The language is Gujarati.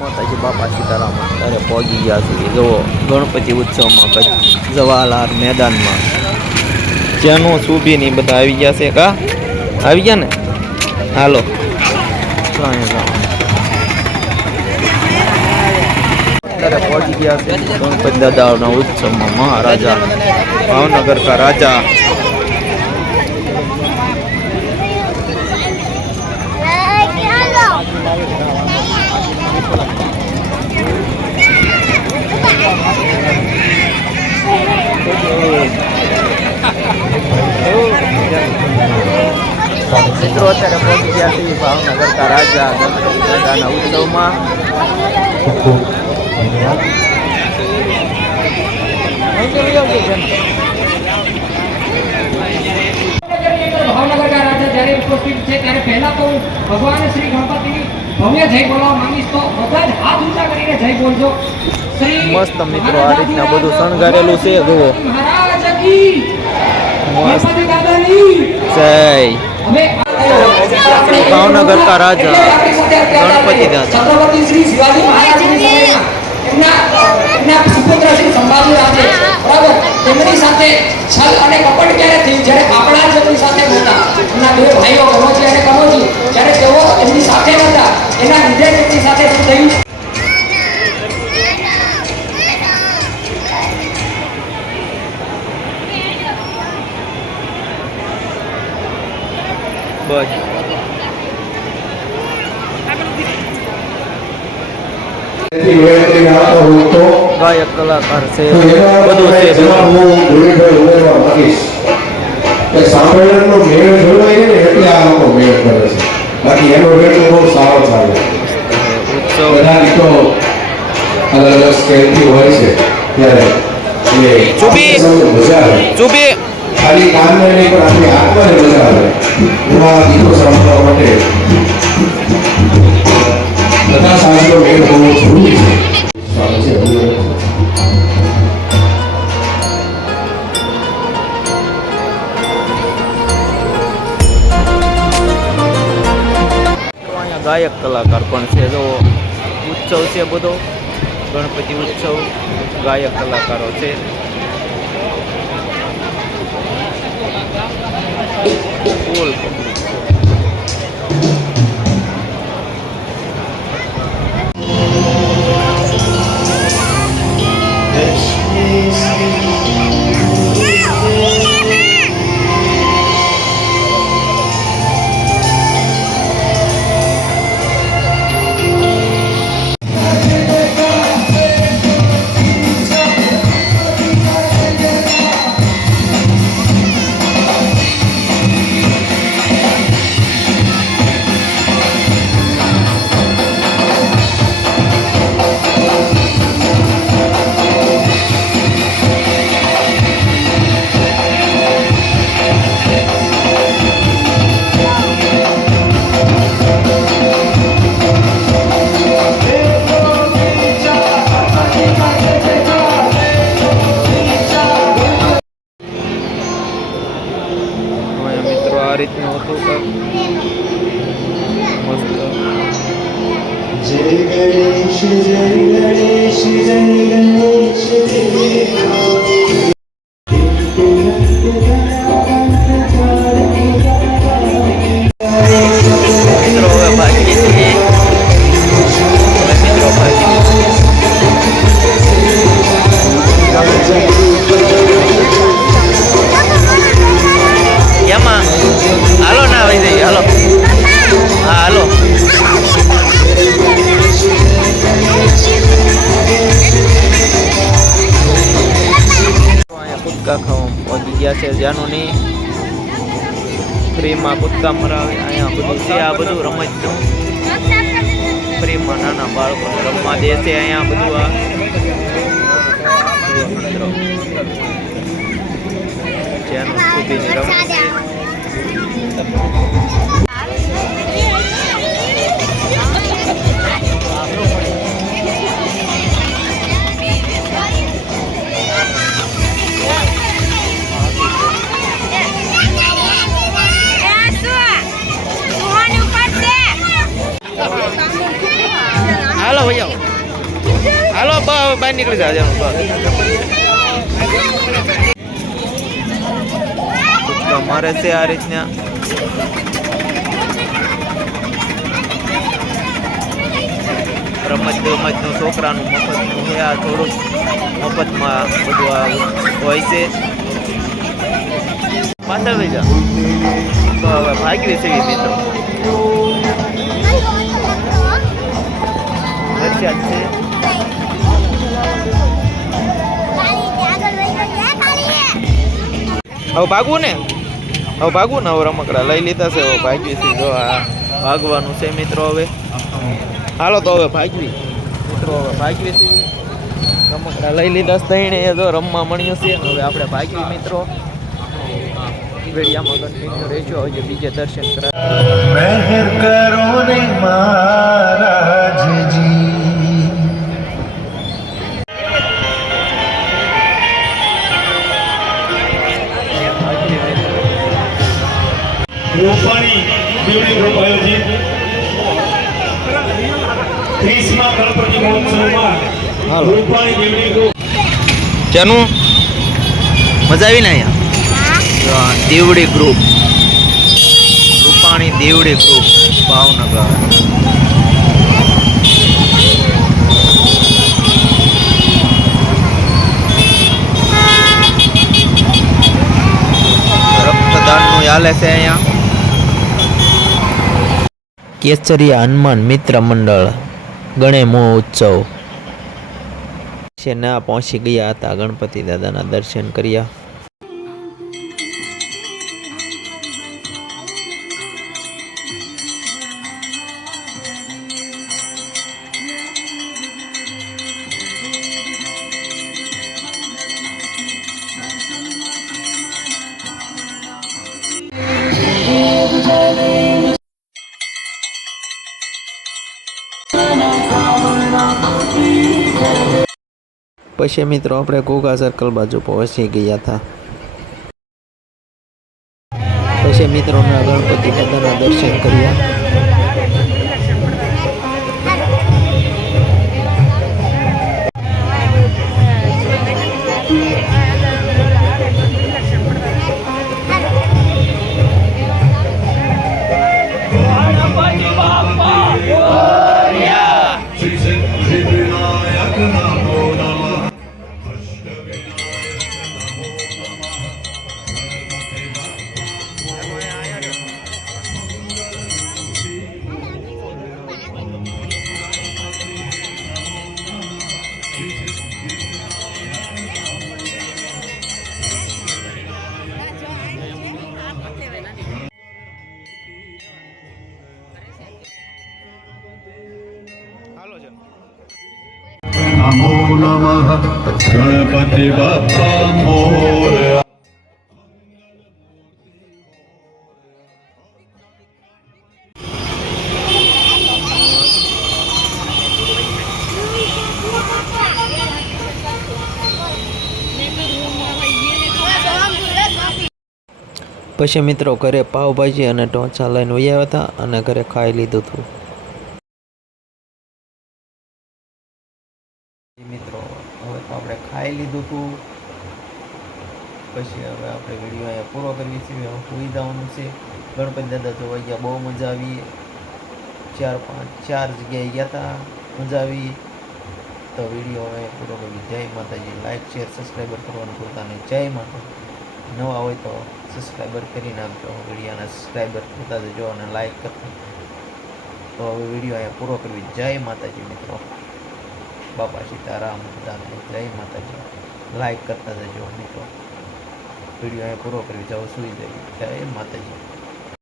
માતાજી બાપા સીતારામ અત્યારે પહોંચી ગયા છે. જુઓ ગણપતિ ઉત્સવમાં જવાહરલાલ મેદાનમાં જેનો સુબીની બધા આવી ગયા છે. કા આવી ગયા ને? હાલો અત્યારે પહોંચી ગયા છે ગણપતિ દાદાના ઉત્સવમાં. મહારાજા ભાવનગર કા રાજા મિત્રો અત્યારે પહોંચી ગયા છે ભાવનગર કા રાજા ગણપતિ દાદાના ઉત્સવમાં. ભાવનગર કા રાજા જ્યારે ઉપસ્થિત છે ત્યારે પહેલા તો ભગવાન શ્રી ગણપતિની ભવ્ય જય બોલવા માંગીશ, તો બધા જ હાથ ઊંચા કરીને જય બોલજો. મસ્ત મિત્રો આ રીતના બધું શણગારેલું છે. જુઓ જય ભાવનગર કા રાજા ગણપતિ દાદા. છત્રપતિ શ્રી શિવાજી મહારાજની એમના સુપુત્ર શ્રી સંભાજી રાજે બરાબર તેમની સાથે છલ અને કપટ ક્યારે થયું? જ્યારે આપણા જેમની સાથે નહોતા, એમના બે ભાઈઓ કનોજી અને કનોજી, જ્યારે તેઓ એમની સાથે નહોતા એના લીધે તેમની સાથે શું થયું? બસ ગાયક કલાકાર છે બધું છે. સાંભળવાનો મેળ જોયો ને એટલે આ લોકો મેળ કરે છે. બાકી એનો મેળ બહુ સારો ચાલે. બધા ગીતો અલગ અલગ સ્કેલથી હોય છે ત્યારે મજા આવે. ખાલી કાનને નહીં પણ આપણી આત્માને મજા આવે. એવા ગીતો સાંભળવા માટે બધા સાંજનો મેળ બહુ જરૂરી છે. ગાયક કલાકાર પણ છે. જો ઉત્સવ છે બધો ગણપતિ ઉત્સવ, ગાયક કલાકારો છે. ફૂલ આ રીતનું હતું મસ્ત. જય ગણેશ જય ગણેશ જય ગણેશ મિત્રો હવે ભાગીએ છીએ. મિત્રો ભાગીએ એમાં હાલો ના આવી જઈએ. હાલો હા હાલો. અહીંયા કૂદકા ખાવા પહોંચી ગયા છે. જાનું નહીં ફ્રીમાં કૂદકા મરાવે. અહીંયા બધું છે. આ બધું રમતનું ફ્રીમાં નાના બાળકોને રમવા દે છે. અહીંયા બધું આ મિત્રો જેનું સુધીની રમત છે. હાલો ભાઈ હાલો બહાર નીકળી જાય મારે છે આ રીતના રમત ગમતનું છોકરાનું મફતનું છે આ થોડુંક મફતમાં બધું આ હોય છે પાછળ લઈ જા તો હવે ભાગવી છે મિત્રો વરસાદ છે હવે ભાગવું ને હવે રમકડા લઈ લીધા છે હવે ભાગવી છે જો આ ભાગવાનું છે મિત્રો હવે હાલો તો હવે ભાગવી મિત્રો હવે ભાગવી છે રમકડા લઈ લીધા તઈને એ જો રમવા મળ્યું છે હવે આપણે ભાગવી મિત્રો વિડીયામાં કન્ટિન્યુ રહેજો હજી બીજે દર્શન કરા મહેર કરો ને મહારાજજી રૂપાણી બેવડી ગ્રુપ આયોજિત 30મા ગણપતિ મહોત્સવમાં રૂપાણી બેવડી ગ્રુપ ચાનું મજા આવી ને અહીંયા દેવડી ગ્રુપ રૂપાણી દેવડી ગ્રુપ ભાવનગર રક્તદાનનું ચાલે છે અહીંયા કેસરિયા હનુમાન મિત્ર મંડળ ગણેમો ઉત્સવ ના પહોંચી ગયા હતા ગણપતિ દાદાના દર્શન કર્યા પછી મિત્રો આપણે ઘોઘા સર્કલ બાજુ પહોંચી ગયા હતા પછી મિત્રોના ગણપતિ દાદાના દર્શન કર્યા નમો નમઃ ગણપતિ બાપ્પા મોરયા પછી મિત્રો ઘરે પાવભાજી અને ઢોસા લઈને વયા હતા અને ઘરે ખાઈ લીધું હતું મિત્રો હવે તો આપણે ખાઈ લીધું હતું પછી હવે આપણે વિડીયો અહીંયા પૂરો કરવી છે હવે સુઈ જવાનું છે ગણપતિ દાદા જોવા ગયા બહુ મજા આવી 4 જગ્યાએ ગયા હતા મજા આવી તો વિડીયો હવે પૂરો કરવી જય માતાજી લાઈક શેર સબસ્ક્રાઈબર કરવાનું ભૂલતા નહીં જય માતાજી નવા હોય તો સબસ્ક્રાઈબર કરી નાખજો વિડીયોના સબસ્ક્રાઈબર થતા જજો અને લાઈક કરતા તો હવે વિડીયો અહીંયા પૂરો કરવી જય માતાજી મિત્રો બાપા સીતારામ બધાને જય માતાજી લાઈક કરતા જજો મિત્રો વિડીયો અહીંયા પૂરો કરવી જાઓ સુઈ જઈએ જય માતાજી